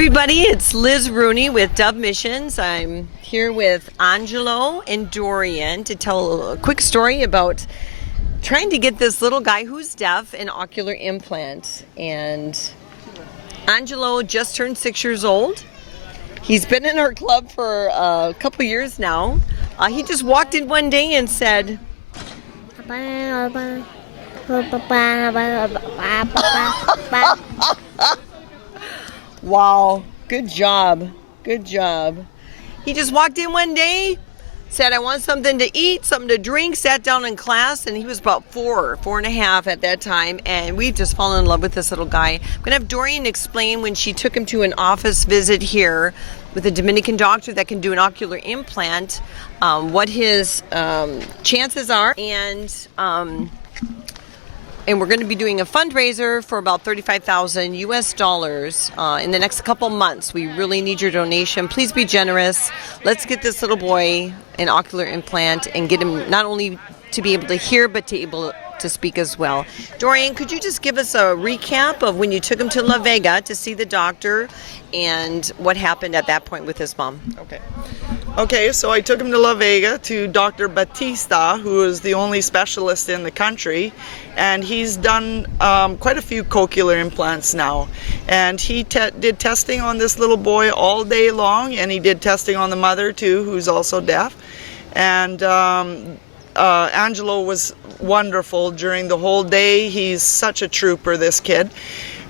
everybody, it's Liz Rooney with Dove Missions. I'm here with Angelo and Dorian to tell a quick story about trying to get this little guy who's deaf an ocular implant. And Angelo just turned 6 years old. He's been in our club for a couple years now. He just walked in one day and said, wow, good job. Good job. He just walked in one day, said, I want something to eat, something to drink, sat down in class, and he was about 4.5 at that time, and we've just fallen in love with this little guy. I'm going to have Dorian explain when she took him to an office visit here with a Dominican doctor that can do an ocular implant, what his chances are, and we're going to be doing a fundraiser for about $35,000 US in the next couple months. We really need your donation. Please be generous. Let's get this little boy an ocular implant and get him not only to be able to hear, but to be able to speak as well. Dorian, could you just give us a recap of when you took him to La Vega to see the doctor and what happened at that point with his mom? Okay, so I took him to La Vega to Dr. Batista, who is the only specialist in the country, and he's done quite a few cochlear implants now. And he did testing on this little boy all day long, and he did testing on the mother too, who's also deaf. And Angelo was wonderful during the whole day. He's such a trooper, this kid.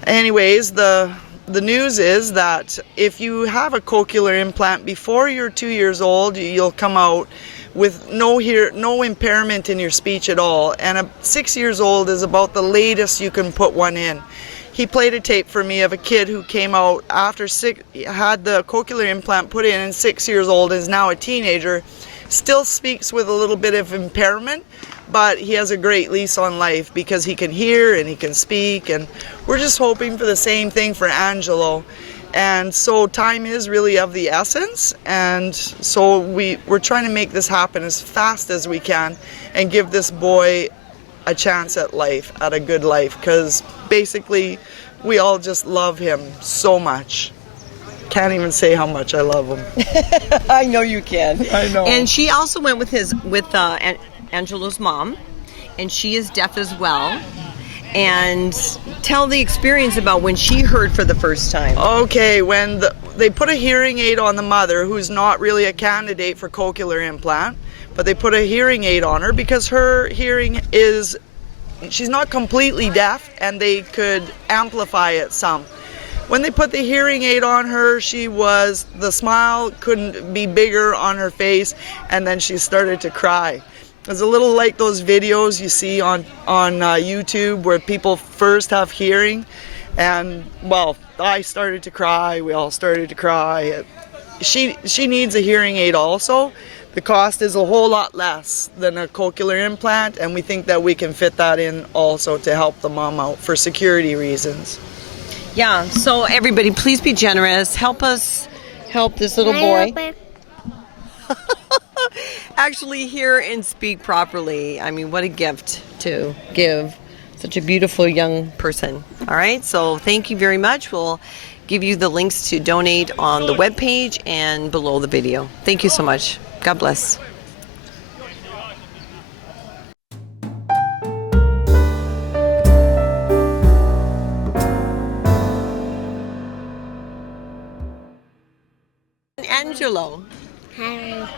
Anyways, the news is that if you have a cochlear implant before you're 2 years old, you'll come out with no impairment in your speech at all. And 6 years old is about the latest you can put one in. He played a tape for me of a kid who came out after had the cochlear implant put in, and 6 years old, is now a teenager, still speaks with a little bit of impairment, but he has a great lease on life because he can hear and he can speak, and we're just hoping for the same thing for Angelo. And so time is really of the essence, and so we're trying to make this happen as fast as we can and give this boy a chance at life, at a good life, because basically we all just love him so much. Can't even say how much I love him. I know you can. I know. And she also went with Angelo's mom, and she is deaf as well. And tell the experience about when she heard for the first time. Okay, when they put a hearing aid on the mother, who's not really a candidate for cochlear implant, but they put a hearing aid on her because her hearing she's not completely deaf, and they could amplify it some. When they put the hearing aid on her, the smile couldn't be bigger on her face, and then she started to cry. It's a little like those videos you see on YouTube where people first have hearing, and well, I started to cry, we all started to cry. She needs a hearing aid also. The cost is a whole lot less than a cochlear implant, and we think that we can fit that in also to help the mom out for security reasons. Yeah, so everybody, please be generous. Help us help this little boy actually hear and speak properly. I mean, what a gift to give such a beautiful young person. All right, so thank you very much. We'll give you the links to donate on the webpage and below the video. Thank you so much. God bless. Angelo. Hi.